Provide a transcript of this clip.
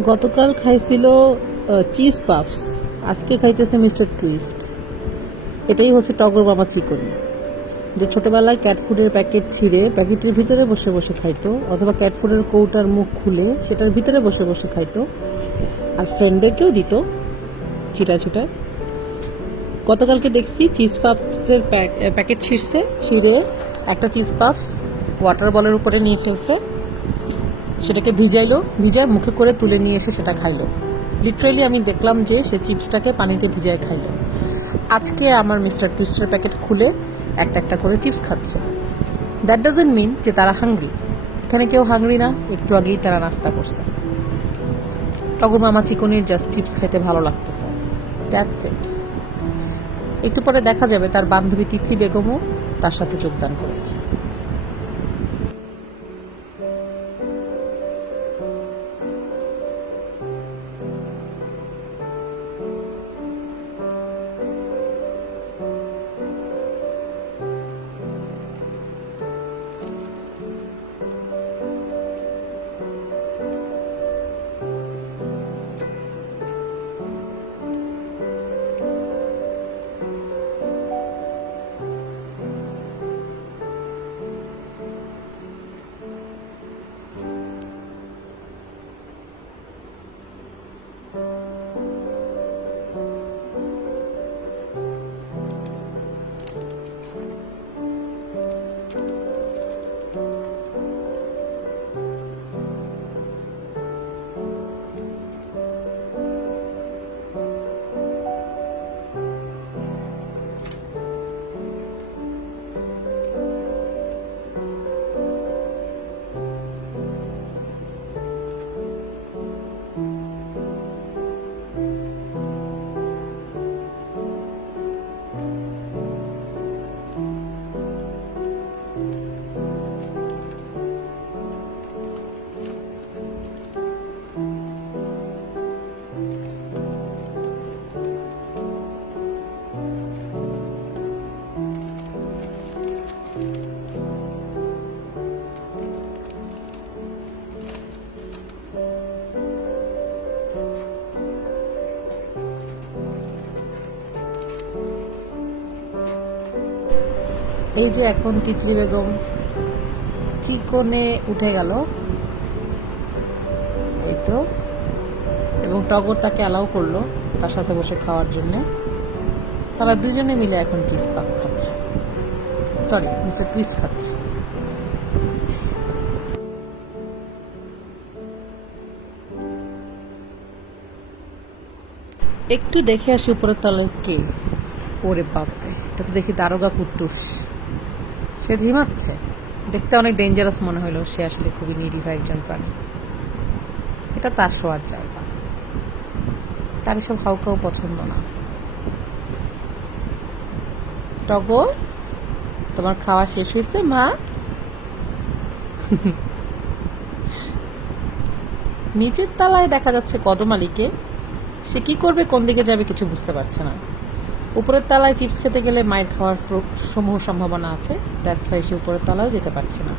গতকাল খাইছিল চিজ পাফস, আজকে খাইতেছে মিস্টার টুইস্ট। এটাই হচ্ছে টগর মামা চিকন, যে ছোটবেলায় ক্যাট ফুডের প্যাকেট ছিঁড়ে প্যাকেটের ভিতরে বসে বসে খাইতো, অথবা ক্যাট ফুডের কৌটার মুখ খুলে সেটার ভিতরে বসে বসে খাইতো, আর ফ্রেন্ডদেরকেও দিত ছিটা ছুটায়। গতকালকে দেখছি চিজ পাফসের প্যাকেট ছিঁড়ে একটা চিজ পাফস ওয়াটার বলের উপরে নিয়ে ফেলছে, সেটাকে ভিজায় মুখে করে তুলে নিয়ে এসে সেটা খাইলো। লিটারেলি আমি দেখলাম যে সে চিপসটাকে পানিতে ভিজায় খাইলো। আজকে আমার মিস্টার টুইস্টের প্যাকেট খুলে একটা একটা করে চিপস খাচ্ছে। দ্যাট ডাজন্ট মিন যে তারা হাংরি। এখানে কেউ হাংরি না, একটু আগেই তারা নাস্তা করছে। টগর মামা চিকনের জাস্ট চিপস খাইতে ভালো লাগতেছে, দ্যাটস ইট। একটু পরে দেখা যাবে তার বান্ধবী তিতলি বেগমও তার সাথে যোগদান করেছে। এই যে এখন তিতলি বেগম চিকনে উঠে গেল, এই তো, এবং টগর তাকে অ্যালাউ করলো তার সাথে বসে খাওয়ার জন্যে। তারা দুজনে মিলে এখন চিজ পাফ খাচ্ছে, সরি মিস্টার টুইস্ট খাচ্ছে। একটু দেখে আসি উপরের তলায় কে। ওরে বাপরে, এটা তো দেখি দারোগা কুট্টুস। সে ঝিমাচ্ছে, দেখতে অনেক ডেঞ্জারাস মনে হলো। সে আসলে খুবই নিরীহ একজন প্রাণী। এটা তার শোয়ার জায়গা, তার এসব হাউকাও পছন্দ না। টগর, তোমার খাওয়া শেষ হয়েছে মা? নিচের তলায় দেখা যাচ্ছে কদমালিকে। সে কি করবে, কোন দিকে যাবে কিছু বুঝতে পারছে না। উপরের তলায় চিপস খেতে গেলে মায়ের খাওয়ার সমূহ সম্ভাবনা আছে, দ্যাটস ওয়াই সে উপরের তলায়ও যেতে পারছে না।